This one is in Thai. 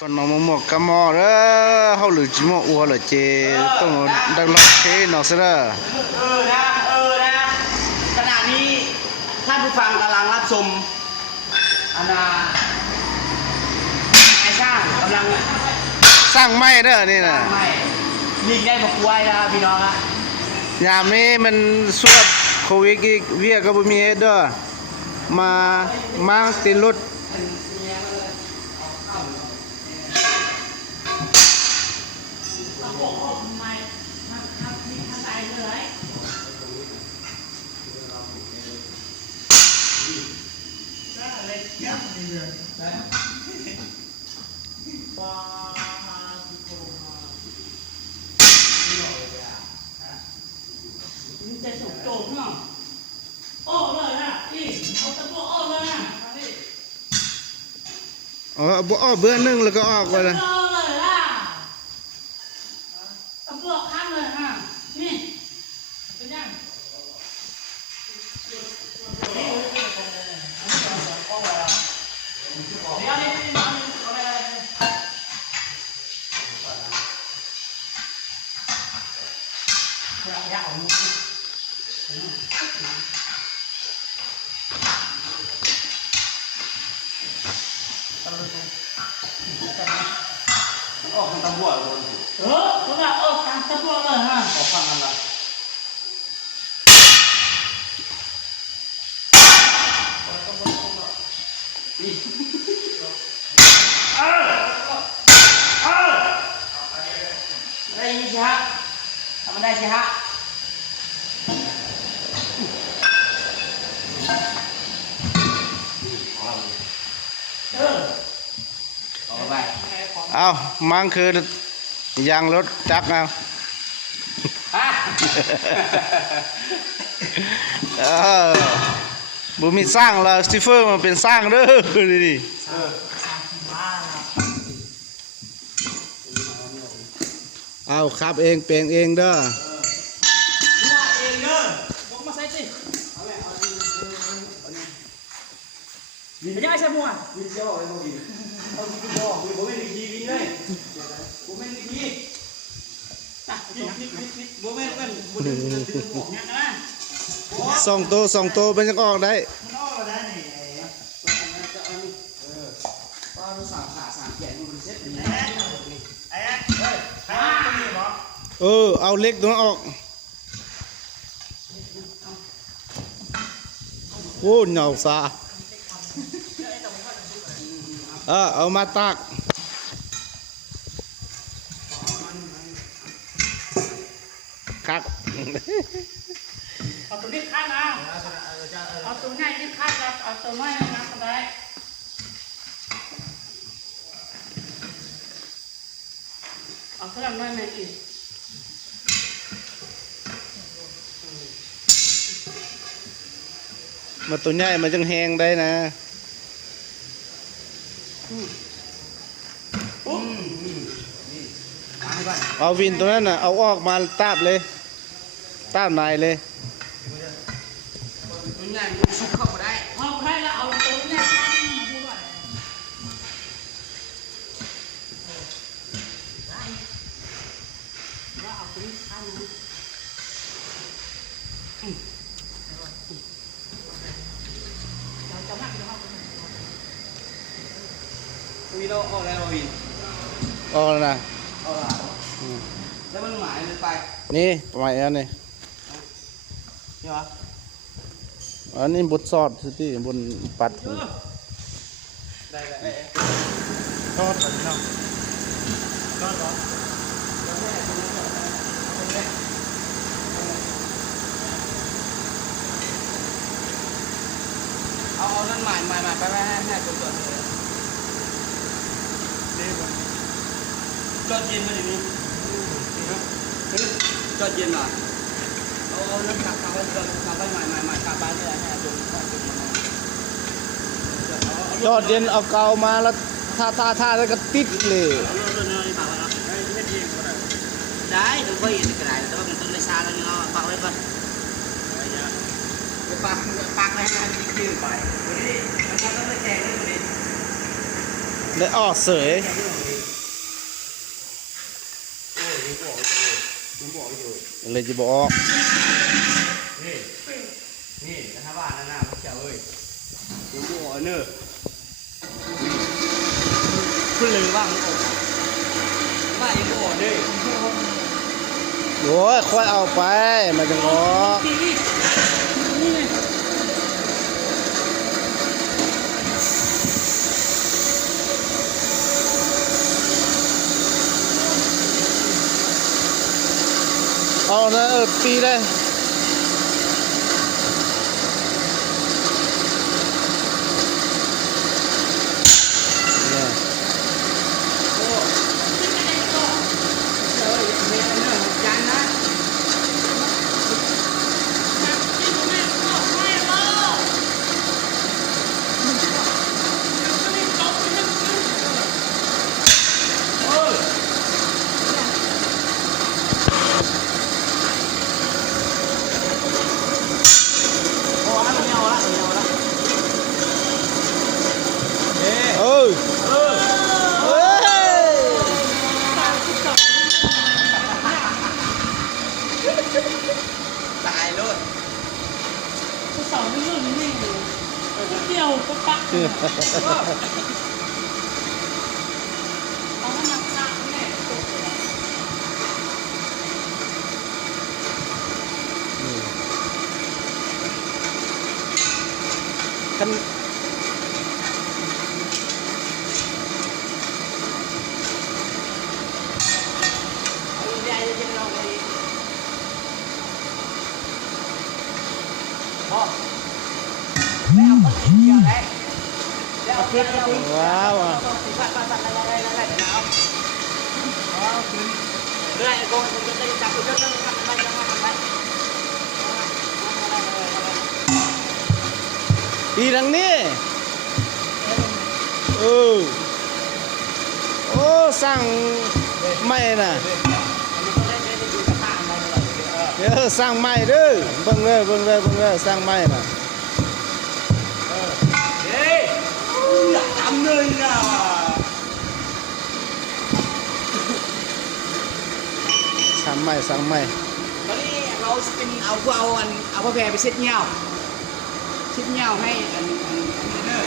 còn nó một cái mò đó hậu lử chỉ mò ua là chế tao nó đang lọt thế nó sẽ là นะขณะนี้ท่านผู้ฟังกำลังรับชมนายช่างกำลัง sang may đóนี่น่ะ ไม่ลิงได้บอกกล้วยนะครับพี่น้องฮะ ยามนี้มันสวดโควิดอีกเวียก็บ่มีเฮ็ดเด้อมามั่งติดรถจะสุกโจมเนาะโอ้เลยนะอีเอาตะโกโอ้เลยนะ บ่ออกเบื้อนึงแล้วก็ออกไปเลย โอ้เลยล่ะตะโกข้างเลยนะนี่เป็นยังออกทางตะบัวเลย เขาว่าโอ้ทางตะโกเลยฮะ ออกฟังกันละได้ยินสิฮะทำมันได้สิฮะออกไป เอามั่งคือยางรถจักรเอา ฮะ บ่มีสร้างแล้วสติเฟอร์มาเป็นสร้างเด้อดิเอาครับเองเปลงเองเด้อ เองเด้อบอกมาใส่สิไม่ใช่ใช่มัววินเดียวเลยโมบินเอาวินเดียวผมไม่ได้ขี่วินเลยผมไม่ได้ขี่นะวินโมเมนต์เป็นบุญดึงหมวกเนี่ยนะ สองโตมันยังออกได้ มันออกมาได้นี่ป้าเราสามขาสามแขนมันเซ็ตอย่างนี้ไอ้เฮ้ยใครตัวนี้หรอ เอาเล็กตัวนั้นออกโอ้เหงาซาเอามาตากครับ เอาตัวนี้ข้างนะเอาตัวนี้ที่ข้างกับเอาตัวน้อยนะก็ได้เอาเครื่องน้อยมาอีก มาตัวใหญ่มันจังแหงได้นะเอาวินตัวนั้นน่ะเอาออกมาตาบเลยตาบนายเลย มันง่ายมันชุบเข้ามาได้ เอาใครละเอาตัวนี้ข้างมาดูว่าเอาตัวนี้ข้างนะเราจะนั่งดูเขา วินเราออกแล้ววิน ออกแล้วนะ ออกแล้วแล้วมันหมายมันไป นี่ประมาณนี้ นี่เหรอ อันนี้บทสอดที่บนปัดหู ได้ ทอดก่อนเนาะ เอานั่นหมายไปให้ตัวเลยจอดเย็นมาอย่างนี้จอดเย็นเหรอเอาน้ำขับไปหมายขับไปนี่แหละให้จุ่ม ยอดเย็นเอาเกามาแล้วท่าแล้วก็ติดเลย ได้ถึงก็เห็นกระไรแต่ว่ามันต้นเลยชาแล้วเนาะปักไว้ก่อนปักไว้ให้ยืนไปวันนี้มันก็ต้องแจกเลยวันนี้ ได้ออกเสยเลยจะบอก นี่นี่นะครับว่านั่นน่ะพวกเจ้าเอ้ยดูดูอ่ะเนอะคุณลืมว่ามึงออกว่ายังบ่ออกเด้อ โอ้ยค่อยเอาไปมันจะออก ตีนี่ไง เอานะปีเลยเนี่ย โอ้เอ้ยเมียเนอะยันนะ เออโอ้อันนั้นไม่เอาละไม่เอาละเอ๊ะ เออ เออ เฮ้ย ตายเลย เสาไม่รุ่นนี่เดียวก็ปักเอาหนักหนักแน่ คัน เอาใหญ่จะลองไปพอแล้วเอาคนเดียวเลยแล้วเอาเพื่อนเอา ว้าวอ่ะ ปัดอะไรเดี๋ยวเอาเอาขึ้นเรื่อยโกงจะได้จับเรื่องอะไรจะมาทำไม ปีทางนี้เออโอ้สร้างไม่น่ะเดี๋ยวสร้างไม่เด้อเบิ่งเลยเบิ่งเลยเบิ่งเลยสร้างไม่น่ะ เฮ้ยอยากทำเลยนะ สร้างไม่สร้างไม่ ตอนนี้เราเป็นเอาพวกเอาพวกแพรไปเช็ดเงาให้อันนี้เนอะ